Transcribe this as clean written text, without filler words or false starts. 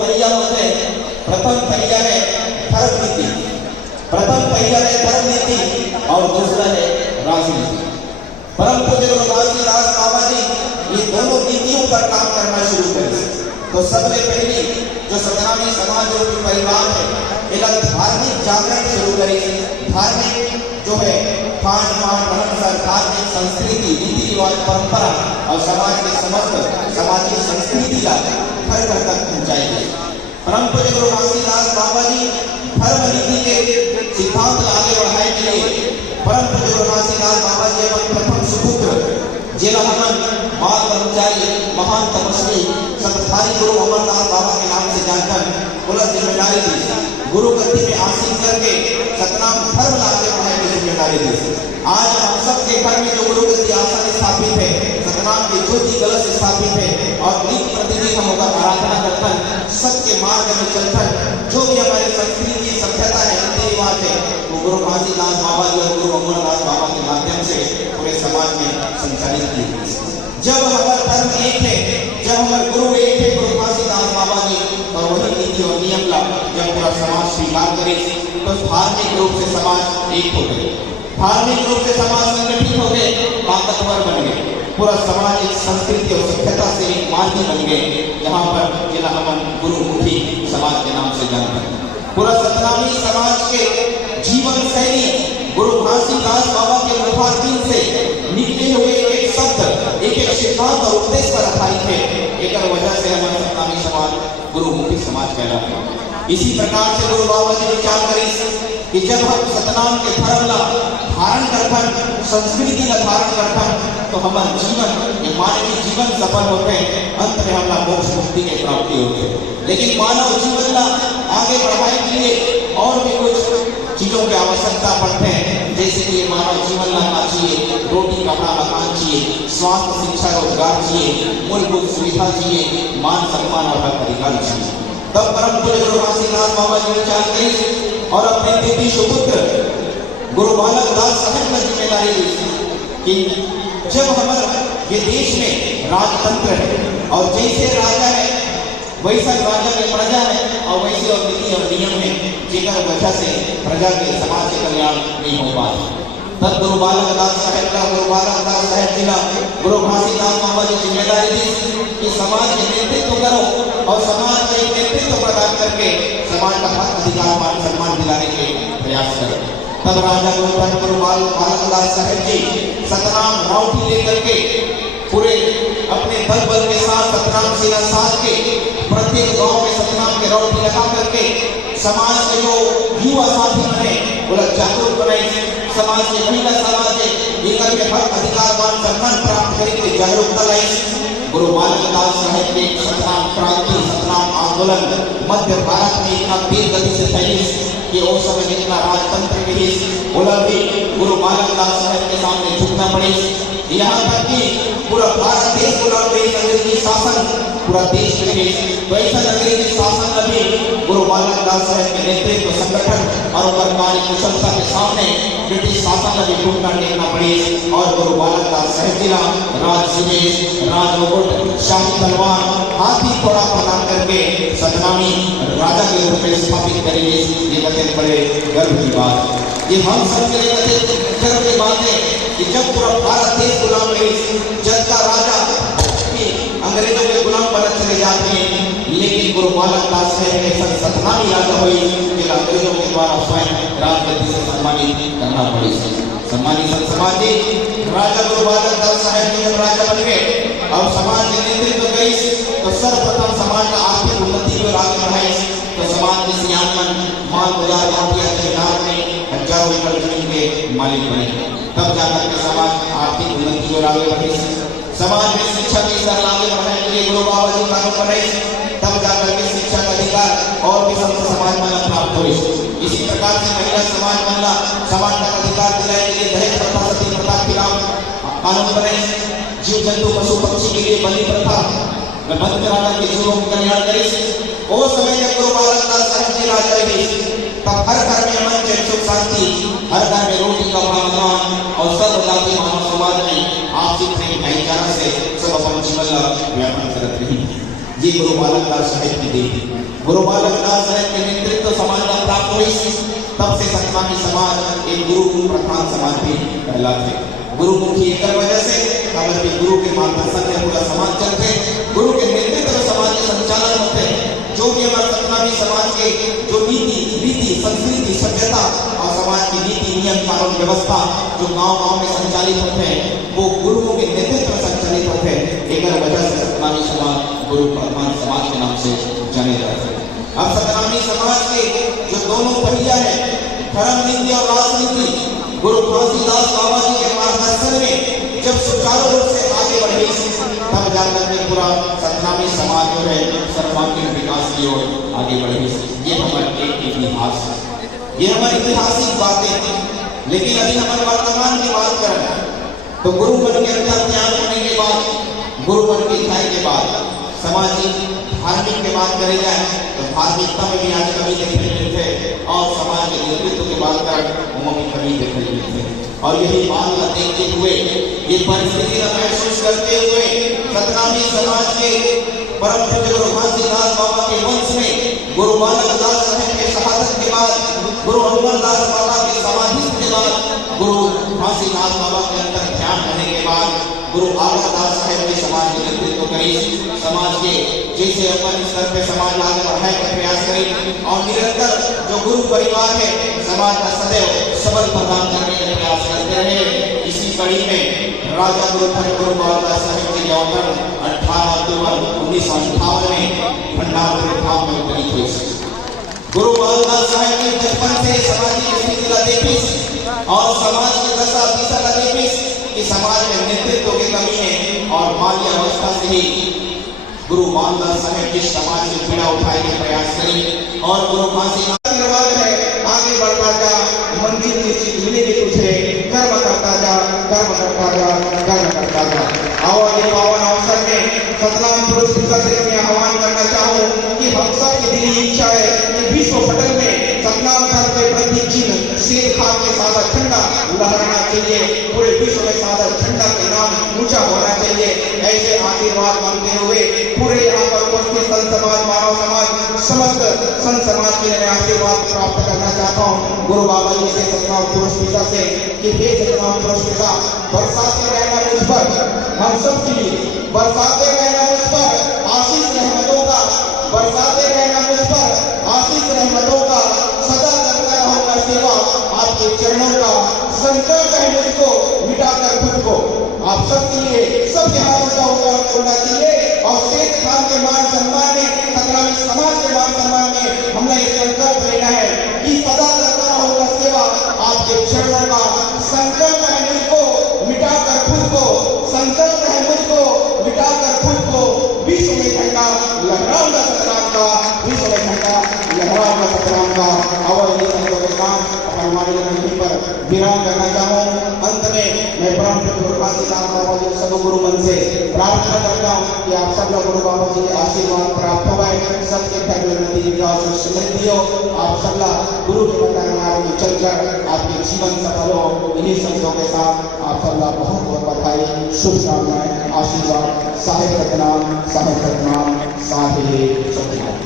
पहियामध्ये प्रथम पहिया है धर्म नीति, प्रथम पहिया है धर्म नीति और दूसरा है राजनीति। परम पूज्य गुरु घासीदास बाबा जी ये दोनों नीतियों पर काम करना शुरू करे। तो सबसे पहले जो सतनामी समाज रूपी परिवार है एक धार्मिक जागरण शुरू करे। धार्मिक जो है खान पान रहन सहन, धार्मिक संस्कृति, रीति रिवाज, परंपरा और समाज के समस्त सामाजिक संस्कृति का घर घर तक पहुंचाएंगे। परम पूज्य गुरु घासीदास बाबा जी धर्म नीति के सिद्धांत आगे बढ़ाने के लिए परम पूज्य गुरु घासीदास बाबा जी अपन प्रथम सुपुत्र जिला बाल ब्रह्मचारी महान तपस्वी सतधारी गुरु अमरनाथ बाबा के नाम से जानकर उलट जिम्मेदारी दी। गुरु गद्दी में आसीन करके सतनाम धर्म लाके बढ़ाने की जिम्मेदारी दी। आज हम सबके घर में जो गुरु गद्दी आसन स्थापित है, सतनाम की ज्योति कलश स्थापित है और नित्य प्रतिदिन हम होकर आराधना करकर सबके मार्ग में चलकर जो भी हमारी संस्कृति सभ्यता है, रीति रिवाज है, वो गुरु घासीदास बाबा जी और गुरु अमरनाथ बाबा के माध्यम से पूरे समाज में संचालित की। जब हमारा धर्म एक है, जब हमारे गुरु एक है गुरु घासीदास बाबा जी, तो वही नीति और नियम ला जब पूरा समाज स्वीकार करे तो धार्मिक रूप से समाज एक हो गए, धार्मिक रूप से समाज संगठित हो गए, ताकतवर बन गए। पूरा समाज एक संस्कृति और सभ्यता से एक मार्गी बन गए, जहाँ पर जिला हमन गुरुमुखी समाज के नाम से जानते हैं। पूरा सतनामी समाज के जीवन शैली गुरु घासीदास बाबा के मुखारबिन से निकले हुए एक शब्द, एक सिद्धांत और उपदेश पर आधारित है। एक वजह से हमारा सतनामी समाज गुरुमुखी समाज कहलाता है। इसी प्रकार से गुरु बाबा जी विचार करें कि जब हम सतनाम के धर्म ला धारण करकर, संस्कृति का धारण करकर, तो हमारा जीवन ये मानवीय जीवन सफल होते हैं, अंत में हमला मोक्ष मुक्ति की प्राप्ति होती है। लेकिन मानव जीवन ला आगे बढ़ाने के लिए और भी कुछ चीजों की आवश्यकता पड़ते हैं, जैसे कि मानव जीवन लाना चाहिए, रोटी कपड़ा मकान चाहिए, स्वास्थ्य शिक्षा रोजगार चाहिए, मूलभूत सुविधा चाहिए, मान सम्मान और हक अधिकार चाहिए। तब परम पूज्य गुरु घासीदास बाबा जी विचार करें और अपने बेटी सुपुत्र गुरु बालक दास साहब की जिम्मेदारी दी कि जब हमारे ये देश में राजतंत्र है और जैसे राजा है वैसा राजा में प्रजा है और वैसे और नीति और नियम है, जिनकी वजह से प्रजा के समाज के कल्याण नहीं हो पाता। तब गुरु बालक दास साहब का गुरु बालक दास साहब जी का गुरु घासीदास बाबा जी जिम्मेदारी दी कि समाज के नेतृत्व करो और समाज का एक नेतृत्व प्रदान करके समाज का हक अधिकार मान सम्मान दिलाने के प्रयास करो। तब राजा गुरु बालक दास साहब जी सतनाम राउटी लेकर के पूरे अपने बल बल के साथ सतनाम सेना साथ के प्रत्येक गांव में सतनाम के राउटी लगा करके समाज के जो युवा साथी बने बोला जागरूक बनाई, समाज के महिला समाज है लेकर के हक अधिकार मान सम्मान प्राप्त करके जागरूकता लाई। गुरु बालक दास साहब के सतनाम क्रांति, सतनाम आंदोलन मध्य भारत में इतना तेज गति से फैली कि उस समय जितना राजतंत्र के लिए बोला भी गुरु बालक दास साहब के सामने झुकना पड़े। यहाँ तक कि पूरा भारत देश बोला अंग्रेजी शासन पूरा देश में तो ऐसा अंग्रेजी शासन अभी गुरु बालक दास साहब के नेतृत्व संगठन और कार्य कुशलता के सामने ब्रिटिश शासन अभी घुटना टेकना पड़े और गुरु बालक दास साहब जी राज सुमेश, राज मुकुट, शाही तलवार, हाथी घोड़ा प्रदान करके सतनामी राजा के रूप में स्थापित करेंगे। ये कथन बड़े गर्व की बात, ये हम सब के लिए गर्व की बात है कि जब पूरा भारत देश गुलाम रही, जब का राजा अंग्रेजों के गुलाम बनत चले जाते हैं, लेकिन गुरु बालक दास साहब के सतनामी राजा हुई कि अंग्रेजों के द्वारा स्वयं राजगद्दी से सम्मानित करना पड़ी। सम्मानित समाज राजा गुरु बालक दास साहब जी जब राजा बन गए और समाज के नेतृत्व गई तो सर्वप्रथम समाज का आर्थिक उन्नति को आगे बढ़ाई। तो समाज के सियानमन माल बाजार माफिया के नाम में हजारों एकड़ जमीन के मालिक बने। तब जाकर के समाज आर्थिक उन्नति को आगे बढ़ी। समाज में शिक्षा की स्तर आगे बढ़ाने के लिए गुरु बाबा जी कानून बनाए, तब जाकर के शिक्षा का अधिकार और भी संत समाज में प्राप्त हुई। इसी प्रकार से महिला समाज बनना, समाज का अधिकार दिलाने के लिए दहेज प्रथा, सती प्रथा के खिलाफ कानून बनाए। जीव जंतु पशु पक्षी के लिए बलि प्रथा बंद कराना के जीवों का कल्याण करे। वो समय जब गुरु बालक दास साहब जी राजा रहे तब हर घर में अमन चैन सुख शांति, हर घर में रोटी कपड़ा मकान और सब जाति मानव समाज में आपसी प्रेम भाईचारा से सब अपन जीवन का व्यापन करते रही। ये गुरु बालक दास साहब की देन। गुरु बालक दास साहब के नेतृत्व समाज का प्राप्त हुई, तब से सतनामी समाज एक गुरु प्रधान समाज भी कहलाते। गुरुमुखी एक वजह से अगर गुरु के मार्गदर्शन में पूरा समाज चलते, गुरु के नेतृत्व में समाज के संचालन होते, जो भी हमारे सतनामी समाज के जो नीति रीति संस्कृति सभ्यता और समाज की नीति नियम कानून व्यवस्था जो गांव-गांव में संचालित होते हैं, वो गुरुओं के नेतृत्व में संचालित होते हैं। एक वजह से सतनामी समाज गुरु प्रधान समाज के नाम से जाने जाते हैं। अब सतनामी समाज के जो दोनों पहिया है, धर्म नीति और राजनीति, गुरु घासीदास बाबा जी के मार्गदर्शन में जब सुचारू रूप से आगे बढ़ी, तब जाकर के पूरा सतनामी समाज जो है सर्वांगीण विकास की ओर आगे बढ़ी। ये हमारे एक इतिहास है, ये हमारी ऐतिहासिक बातें हैं। लेकिन अभी हमारे वर्तमान की बात करें तो गुरु बन के अंतर त्याग होने के बाद, गुरु बन के इकाई के बाद सामाजिक धार्मिक की बात करी जाए तो धार्मिकता में भी आज कमी देखने मिलते हैं और समाज के नेतृत्व की बात करें उनमें कमी देखने मिलते हैं। और यही बात को देखते हुए, ये परिस्थिति का महसूस करते हुए सतनामी समाज के परम पूज्य गुरु घासीदास बाबा के वंश में गुरु बालक दास साहब के शहादत के बाद, गुरु अमरदास बाबा के समाधि के बाद, गुरु घासीदास बाबा के अंतर ध्यान होने के बाद गुरु अमरदास साहब के समाज के नेतृत्व करी, समाज के जैसे अपन स्तर पे समाज आगे बढ़ाने का प्रयास करें और निरंतर जो गुरु परिवार है समाज का सदैव सबल प्रदान करने का प्रयास करते रहे। इसी कड़ी में राजा गुरु बालदास साहब के अवतरण 18 अक्टूबर 1958 में भंडारपुर धाम में उतरी हुई। गुरु बालदास साहब के बचपन से सामाजिक स्थिति का देखी और समाज की दशा दिशा का देखी कि समाज में नेतृत्व की कमी है और बाल्य अवस्था से ही गुरु बालदास साहब जिस समाज से पीड़ा उठाने के प्रयास करें और गुरु घासीदास है आगे बढ़ता जा, मंदिर निश्चित मिलेगी तुझे, कर्म करता जा, कर्म करता जा, कर्म करता जा। और ये पावन अवसर में सतनाम पुरुष से मैं आह्वान करना चाहूँ कि हम सब की दिली इच्छा है कि विश्व पटल में सतनाम धर्म के प्रति चिन्ह शेर खान के सादा झंडा लहराना चाहिए, पूरे विश्व में सादा झंडा के नाम ऊंचा होना चाहिए। ऐसे आशीर्वाद मांगते हुए पूरे यहाँ पर उपस्थित संत समाज, मानव समाज, समस्त संत समाज के लिए आशीर्वाद प्राप्त करना चाहता हूँ गुरु बाबा जी से, सतनाम पुरुष पिता से कि हे सतनाम पुरुष पिता, बरसाते रहना मुझ पर, हम सब के लिए बरसाते रहना मुझ पर आशीष रहमतों का, बरसाते रहना मुझ पर आशीष रहमतों का, सदा करता रहूंगा सेवा आपके चरणों का, संकल्प है मुझको मिटाकर खुद को। आप सबके लिए सब जहां का होना चाहिए और शेख खान के मान सम्मान में, सतनामी समाज के मान सम्मान में हमने ये संकल्प लेना है कि सदा करता रहूंगा सेवा आपके चरणों का। संकल्प है मुझको मिटाकर खुद को, संकल्प है मुझको मिटाकर खुद को, विश्व में झंडा लहराऊंगा सतनाम का, विश्व में झंडा लहराऊंगा सतनाम का। और ये संतों के साथ हमारे मंदिर पर विराम करना चाहूँ। अंत में मैं परम गुरु घासीदास बाबा जी सब गुरु मन से प्रार्थना करता हूँ कि आप सब गुरु बाबा जी के आशीर्वाद प्राप्त हो गए, सबके घर में नदी विकास और समृद्धि हो, आप सब गुरु के बताने मार्ग में चलकर आपके जीवन सफल हो। इन्हीं शब्दों के साथ आप सब बहुत बहुत बधाई, शुभकामनाएं, आशीर्वाद। साहिब सतनाम, साहिब सतनाम, साहिब सतनाम।